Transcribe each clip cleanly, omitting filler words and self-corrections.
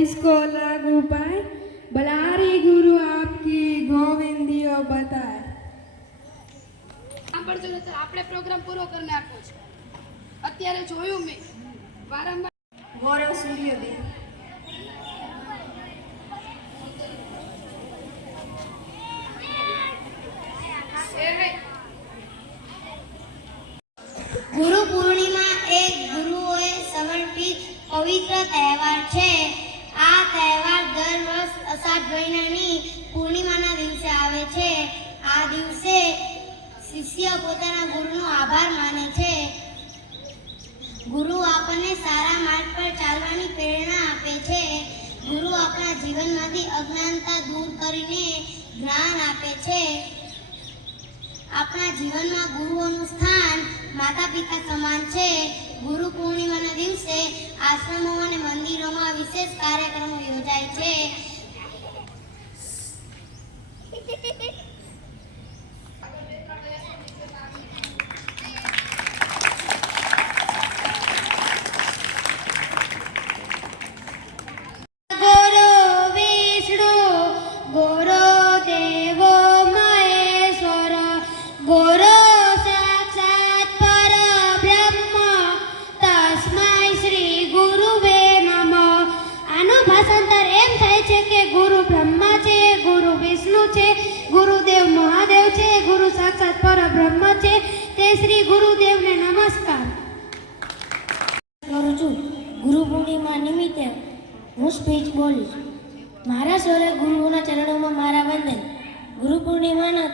किसको लागू पाए, बलारी गुरु आपकी गोविंदियो बताए। આપણે પ્રોગ્રામ પૂરો કરી નાખવો છે. અત્યારે જોયું મેં વારંવાર ગૌરવ સૂર્યોદય. ગુરુ પૂર્ણિમા એક ગુરુઓએ સમર્પિત પવિત્ર તહેવાર છે. આ તહેવાર દર વર્ષ અષાઢ મહિનાની પૂર્ણિમાના દિવસે આવે છે. આ દિવસે શિષ્ય પોતાના ગુરુનો આભાર માને છે. ગુરુ આપણને સારા માર્ગ પર ચાલવાની પ્રેરણા આપે છે. ગુરુ આપણા જીવનમાંથી અજ્ઞાનતા દૂર કરીને જ્ઞાન આપે છે. આપણા જીવનમાં ગુરુઓનું સ્થાન માતા પિતા સમાન છે. ગુરુ પૂર્ણિમાના દિવસે આશ્રમો અને મંદિરોમાં વિશેષ કાર્યક્રમો યોજાય છે. ગુરુદેવ મહાદેવ છે, ગુરુ સાક્ષાત પરબ્રહ્મ છે, તે શ્રી ગુરુદેવને નમસ્કાર કરું છું. ગુરુ પૂર્ણિમા નિમિત્તે હું સ્પીચ બોલીશ. મારા સૌને ગુરુઓના ચરણોમાં મારા વંદન. ગુરુ પૂર્ણિમાના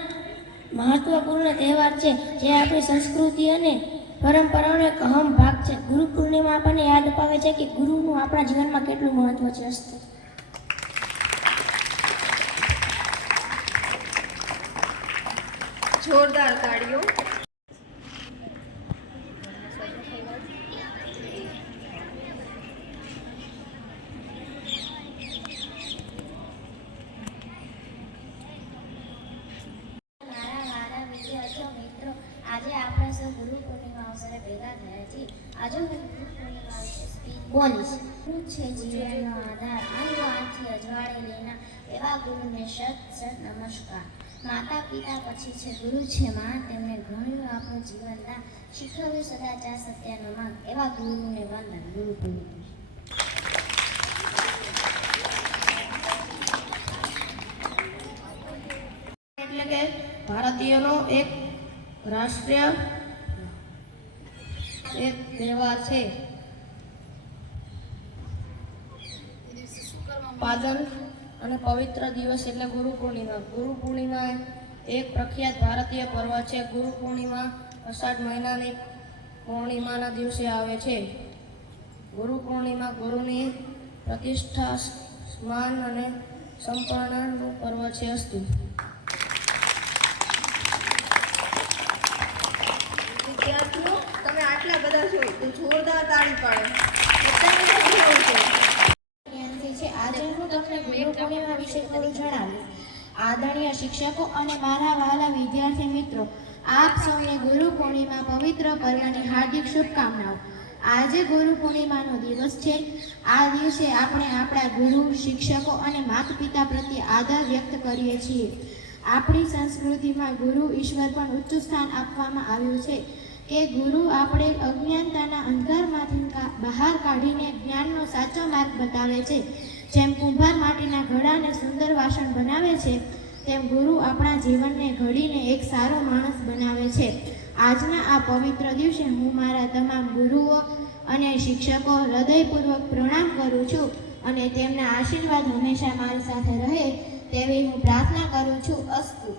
મહત્વપૂર્ણ તહેવાર છે જે આપણી સંસ્કૃતિ અને પરંપરાનો એક અહમ ભાગ છે. ગુરુ પૂર્ણિમા આપણને યાદ અપાવે છે કે ગુરુનું આપણા જીવનમાં કેટલું મહત્વ છે. જોરદાર તાળીઓ. આજે આપણે સૌ ગુરુ પૂર્ણિમા અવસરે ભેગા થયા છીએ. આજે હું ગુરુ પૂર્ણિમા વિશે સ્પીચ બોલીશ. ગુરુ છે જીવનનો આધાર, અંગ આંખથી અજવાળે લેના એવા ગુરુને શત શત નમસ્કાર. માતા પિતા પછી છે ગુરુ છે માં, તેમને ઘણું આપણું જીવનના શીખવ્યું સદાચાર સત્યનો માર્ગ, એવા ગુરુને વંદન. ગુરુ પૂર્ણિમા એટલે કે ભારતીયોનો એક રાષ્ટ્રીય એક તહેવાર છે. પાજન અને પવિત્ર દિવસ એટલે ગુરુ પૂર્ણિમા. ગુરુ પૂર્ણિમા એક પ્રખ્યાત ભારતીય પર્વ છે. ગુરુ પૂર્ણિમા અષાઢ મહિનાની પૂર્ણિમાના દિવસે આવે છે. ગુરુ પૂર્ણિમા ગુરુની પ્રતિષ્ઠા, સ્માન અને સંપર્ણનું પર્વ છે. અસ્તુ. વિદ્યાર્થીઓ, તમે આટલા બધા જોઈ તો જોરદાર તાળી પાડો. આજે હું તમને ગુરુ પૂર્ણિમા વિશે થોડું જણાવીશ. આદરણીય શિક્ષકો અને મારા વહાલા વિદ્યાર્થી મિત્રો, આપ સૌને ગુરુ પૂર્ણિમા પવિત્ર પર્વની હાર્દિક શુભકામનાઓ. આજે ગુરુ પૂર્ણિમાનો દિવસ છે. આ દિવસે આપણે આપણા ગુરુ, શિક્ષકો અને માતા પિતા પ્રત્યે આદર વ્યક્ત કરીએ છીએ. આપણી સંસ્કૃતિમાં ગુરુ ઈશ્વર પણ ઊંચું સ્થાન આપવામાં આવ્યું છે કે ગુરુ આપણે અજ્ઞાનતાના અંધકારમાંથી બહાર કાઢીને જ્ઞાનનો સાચો માર્ગ બતાવે છે. જેમ કુંભાર માટીના ઘડાને સુંદર વાસણ બનાવે છે, તેમ ગુરુ આપણા જીવનને ઘડીને એક સારો માણસ બનાવે છે. આજના આ પવિત્ર દિવસે હું મારા તમામ ગુરુઓ અને શિક્ષકો હૃદયપૂર્વક પ્રણામ કરું છું અને તેમના આશીર્વાદ હંમેશા મારી સાથે રહે તેવી હું પ્રાર્થના કરું છું. અસ્તુ.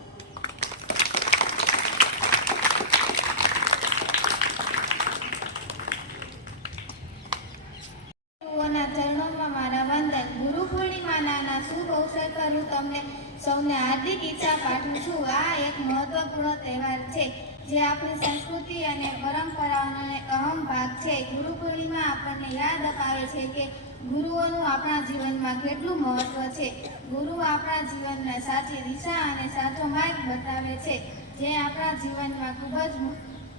ચરણોમાં મારા વંદન. ગુરુ પૂર્ણિમાના શુભ અવસર પર હું તમને સૌને હાર્દિક ઈચ્છા પાઠવું છું. આ એક મહત્વપૂર્ણ તહેવાર છે જે આપણી સંસ્કૃતિ અને પરંપરાઓનો એક અહમ ભાગ છે. ગુરુ પૂર્ણિમા આપણને યાદ અપાવે છે કે ગુરુઓનું આપણા જીવનમાં કેટલું મહત્વ છે. ગુરુ આપણા જીવનને સાચી દિશા અને સાચો માર્ગ બતાવે છે, જે આપણા જીવનમાં ખૂબ જ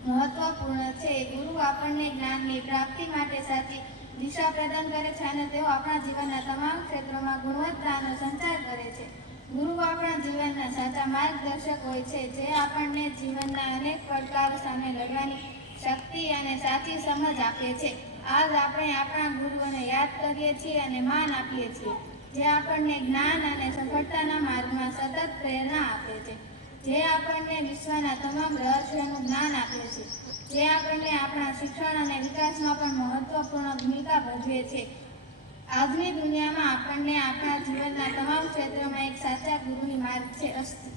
મહત્વપૂર્ણ છે. ગુરુ આપણને જ્ઞાનની પ્રાપ્તિ માટે સાચી દિશા પ્રદાન કરે છે અને તેઓ આપણા જીવનના તમામ ક્ષેત્રોમાં ગુણવત્તાનો સંચાર કરે છે. ગુરુ આપણા જીવનના સાચા માર્ગદર્શક હોય છે, જે આપણને જીવનના અનેક પડકારો સામે લડવાની શક્તિ અને સાચી સમજ આપે છે. આજ આપણે આપણા ગુરુઓને યાદ કરીએ છીએ અને માન આપીએ છીએ, જે આપણને જ્ઞાન અને સફળતાના માર્ગમાં સતત પ્રેરણા આપે છે, જે આપણને વિશ્વના તમામ રહસ્યોનું જ્ઞાન આપે છે, જે આપણને આપણા શિક્ષણ અને વિકાસમાં પણ મહત્વપૂર્ણ ભૂમિકા ભજવે છે. આજની દુનિયામાં આપણને આપણા જીવનના તમામ ક્ષેત્રોમાં એક સાચા ગુરુની માર્ગ છે. અસ્તુ.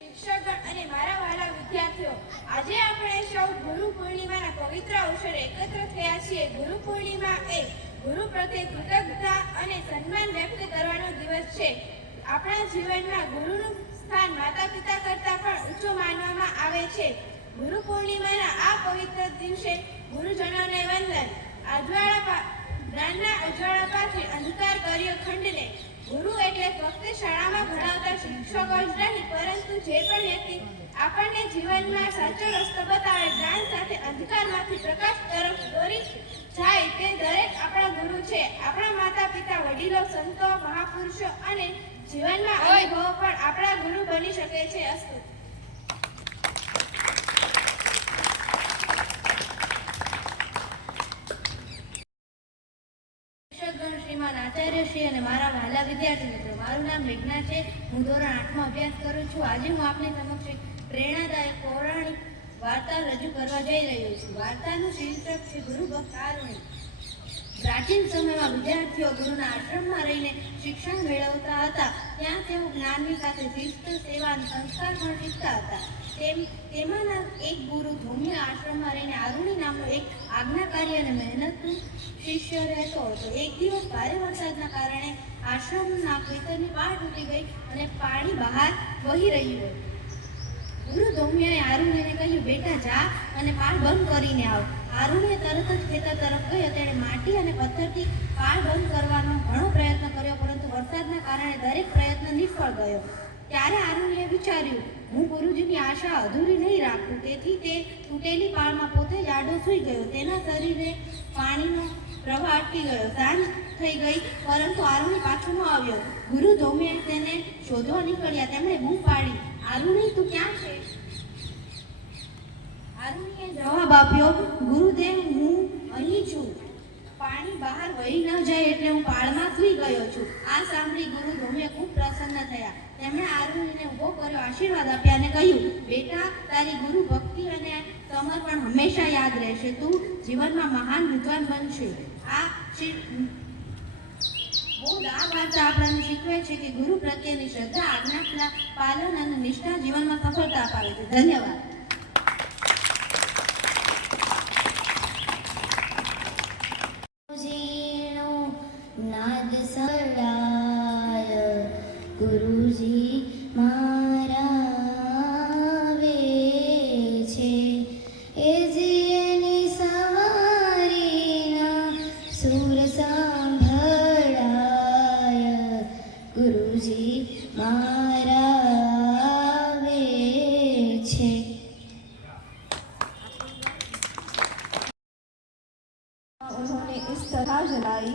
શિક્ષકગણ અને મારા વહાલા વિદ્યાર્થીઓ, આજે આપણે સૌ ગુરુ પૂર્ણિમાના પવિત્ર અવસરે એકત્ર થયા છીએ. ગુરુ પૂર્ણિમા એ ગુરુ પ્રત્યે કૃતજ્ઞતા અને સન્માન વ્યક્ત કરવાનો દિવસ છે. આપણા જીવનમાં ગુરુનું સ્થાન માતા પિતા કરતાં પણ ઊંચું માનવામાં આવે છે. ગુરુ પૂર્ણિમાના આ પવિત્ર દિવસે ગુરુજનોને વંદન. જ્ઞાનના અજવાળા પાસે અંધકાર કર્યો ખંડને. ગુરુ એટલે ફક્ત શાળામાં ભણાવતા શિક્ષકો જ નહીં, પરંતુ જે પણ વ્યક્તિ આપણને જીવનમાં સાચો રસ્તો બતાવે, જ્ઞાન સાથે અંધકારમાંથી પ્રકાશ તરફ દોરી જાય, તે દરેક આપણા ગુરુ છે. આપણા માતા પિતા, વડીલો, સંતો, મહાપુરુષો અને જીવનમાં અનુભવો પણ આપણા ગુરુ બની શકે છે. અસ્તુ. શ્રીમાન આચાર્યશ્રી અને મારા વહાલા વિદ્યાર્થી મિત્રો, મારું નામ મેઘના છે. હું ધોરણ 8માં અભ્યાસ કરું છું. આજે હું આપની સમક્ષ પ્રેરણાદાયક પૌરાણિક વાર્તા રજૂ કરવા જઈ રહ્યો છું. વાર્તાનું શીર્ષક છે ગુરુ ભક્ત આરુણી. પ્રાચીન સમયમાં વિદ્યાર્થીઓ ગુરુના આશ્રમમાં રહીને શિક્ષણ મેળવતા હતા. ત્યાં તેઓ જ્ઞાનની સાથે શિસ્ત, સેવા અને સંસ્કાર પણ શીખતા હતા. તેમાંના એક ગુરુ ધૌમ્ય આશ્રમમાં રહીને આરુણી નામનો એક આજ્ઞાકારી અને મહેનતુ શિષ્ય રહેતો હતો. એક દિવસ ભારે વરસાદના કારણે આશ્રમના ખેતરની વાડ તૂટી ગઈ અને પાણી બહાર વહી રહ્યું હતું. ગુરુ ધૌમ્યએ આરુણીને કહ્યું, બેટા જા અને પાળ બંધ કરીને આવ. આરુણીએ તરત જ ખેતર તરફ ગયો. તેણે માટી અને પથ્થરથી પાળ બંધ કરવાનો ઘણો પ્રયત્ન કર્યો, પરંતુ વરસાદના કારણે દરેક પ્રયત્ન નિષ્ફળ ગયો. ત્યારે આરુણીએ વિચાર્યું, હું ગુરુજીની આશા અધૂરી નહીં રાખું. તેથી તે તૂટેલી પાળમાં પોતે જ આડો સૂઈ ગયો. તેના શરીરે પાણીનો પ્રવાહ અટકી ગયો. સાંજ થઈ ગઈ, પરંતુ આરુણી પાછો ન આવ્યો. ગુરુ ધૌમ્ય તેને શોધવા નીકળ્યા. તેમણે બૂમ પાડી, આરુણી તું ક્યાં છે? આરુણીએ જવાબ આપ્યો, ગુરુદેવ હું અહીં છું. પાણી બહાર વહી ન જાય એટલે હું પાળમાં સૂઈ ગયો છું. આ સાંભળી ગુરુ ધૌમ્ય ખૂબ પ્રસન્ન થયા. તેમણે આરુણીને ઊભો કર્યો, આશીર્વાદ આપ્યા અને કહ્યું, બેટા તારી ગુરુ ભક્તિ અને સમર્પણ હંમેશા યાદ રહેશે. તું જીવનમાં મહાન વિદ્વાન બનશે. આ વાર્તા આપણને શીખવે છે કે ગુરુ પ્રત્યેની શ્રદ્ધા, આજ્ઞા પાલન અને નિષ્ઠા જીવનમાં સફળતા અપાવે છે. ધન્યવાદ. નાદ સડાય ગુરુજી મારા વે છે, એ જીની સવારીના સુર સાંભળાય ગુરુજી મારા વે છે. उन्होंने इस तरह जलाई,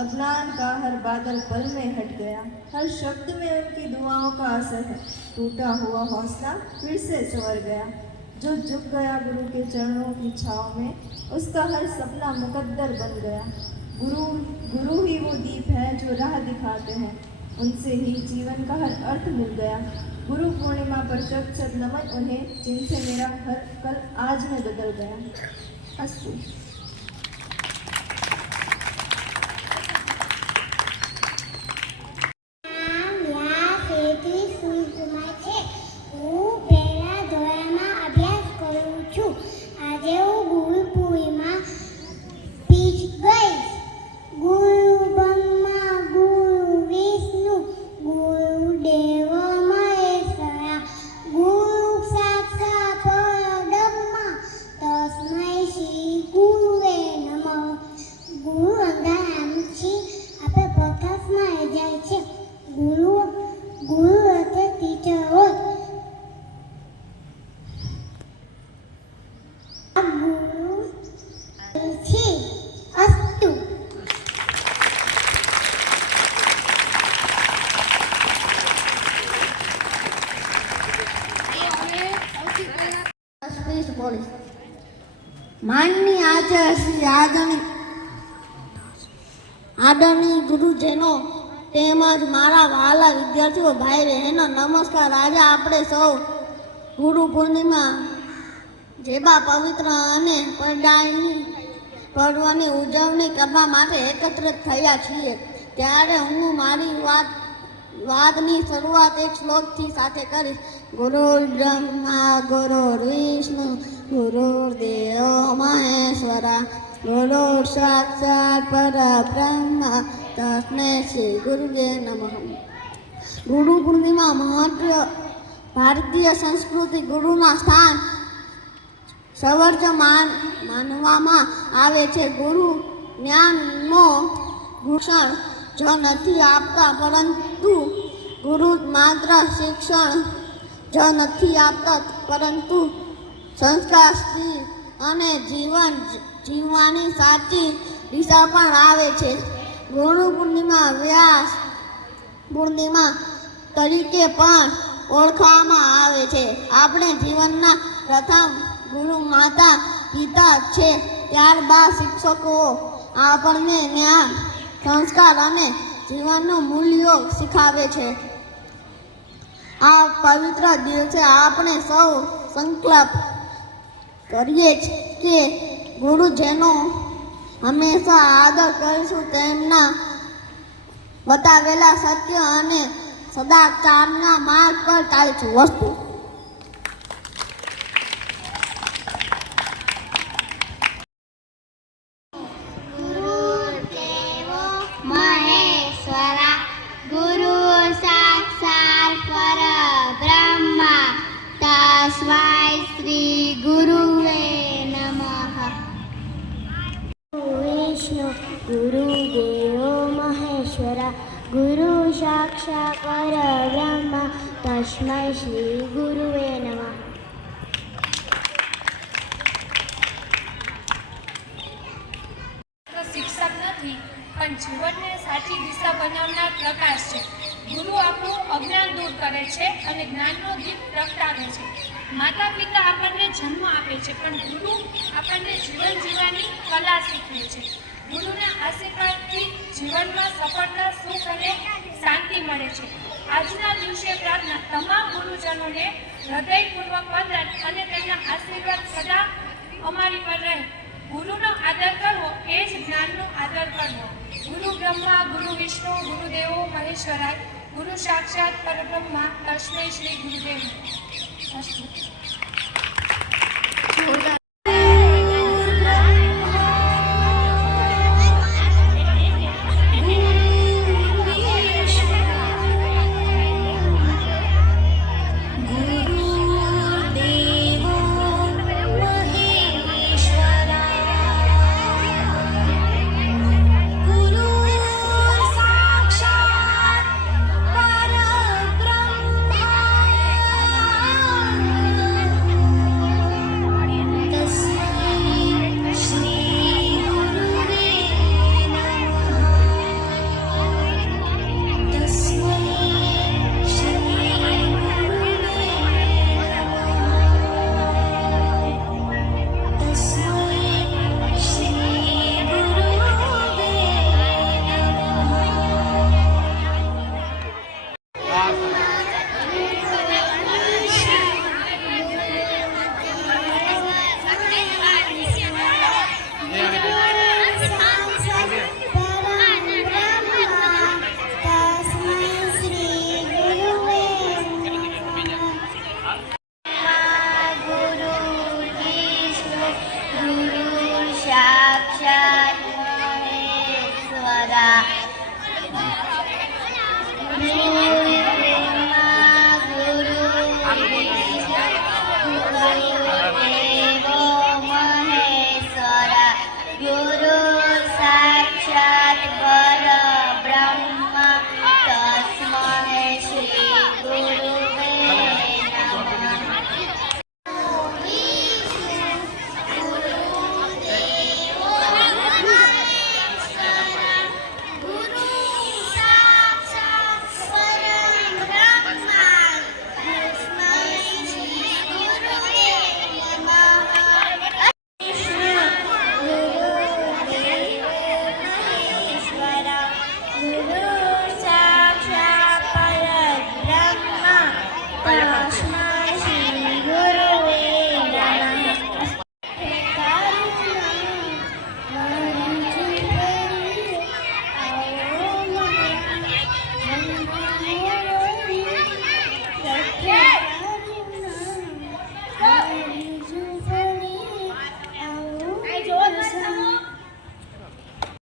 अज्ञान का हर बादल पल में हट गया. हर शब्द में उनकी दुआओं का असर है. टूटा हुआ हौसला फिर से संवर गया. जो झुक गया गुरु के चरणों की छाव में, उसका हर सपना मुकद्दर बन गया. गुरु ही वो दीप है जो राह दिखाते हैं. उनसे ही जीवन का हर अर्थ मिल गया. गुरु पूर्णिमा पर शत शत नमन उन्हें, जिनसे मेरा हर कल आज में बदल गया. अस्तु. શ્રી આદરણીય ગુરુજનો તેમજ મારા વહાલા વિદ્યાર્થીઓ ભાઈ બહેનો નમસ્કાર. આજે આપણે સૌ ગુરુ પૂર્ણિમા જેવા પવિત્ર અને પર્વની ઉજવણી કરવા માટે એકત્રિત થયા છીએ. ત્યારે હું મારી વાતની શરૂઆત એક શ્લોકથી સાથે કરીશ. ગુરુ બ્રહ્મા ગુરુ વિષ્ણુ ગુરુદેવ મહેશ્વરા ગુરુ સાક્ષાત પરબ્રહ્મ તસ્મૈ શ્રી ગુરુવે નમઃ. ગુરુ પૂર્ણિમા મહત્વ ભારતીય સંસ્કૃતિ ગુરુના સ્થાન સર્વોચ્ચ માનવામાં આવે છે. ગુરુ જ્ઞાનનો ભૂષણ જ નથી આપતા, પરંતુ ગુરુ માત્ર શિક્ષણ જ નથી આપતા, પરંતુ સંસ્કાર અને જીવન જીવવાની સાચી દિશા પણ આવે છે. ગુરુ પૂર્ણિમા વ્યાસ પૂર્ણિમા તરીકે પણ ઓળખવામાં આવે છે. આપણે જીવનના પ્રથમ ગુરુ માતા પિતા છે. ત્યારબાદ શિક્ષકો આપણને જ્ઞાન, સંસ્કાર અને જીવનનું મૂલ્યો શીખવે છે. આ પવિત્ર દિવસે આપણે સૌ સંકલ્પ કરીએ કે ગુરુજનો હંમેશા આદર કરીશું, તેમના બતાવેલા સત્ય અને સદાચારના માર્ગ પર ચાલીશું. મહેશ્વરા ગુરુ સાક્ષાત પરબ્રહ્મ તસ્મૈ શ્રી ગુરુવે નમઃ. વિષ્ણુ ગુરુદેવો મહેશ્વરા ગુરુ સાક્ષાત પરબ્રહ્મ તસ્મૈ શ્રી ગુરુવે નમઃ. શિક્ષક નથી પણ જીવનને સાચી દિશા બનાવનાર પ્રકાશ છે. ગુરુ આપણું અજ્ઞાન દૂર કરે છે અને જ્ઞાનનો દીપ પ્રગટાવે છે. માતા પિતા આપણને જન્મ આપે છે, પણ ગુરુ આપણને જીવન જીવવાની કલા શીખવે છે. ગુરુના આશીર્વાદથી જીવનમાં સફળતા, સુખ અને શાંતિ મળે છે. આજના દિવસે પ્રાર્થના તમામ ગુરુજનોને હૃદયપૂર્વક વંદન અને તેમના આશીર્વાદ સદા અમારી પર રહે. ગુરુનો આદર કરવો એ જ જ્ઞાનનો આદર કરવો. ગુરુ બ્રહ્મા ગુરુ વિષ્ણુ ગુરુદેવો મહેશ્વરાય ગુરુ સાક્ષાત પરબ્રહ્મા તસ્મૈ શ્રી ગુરુદેવ નમઃ. ગુરુ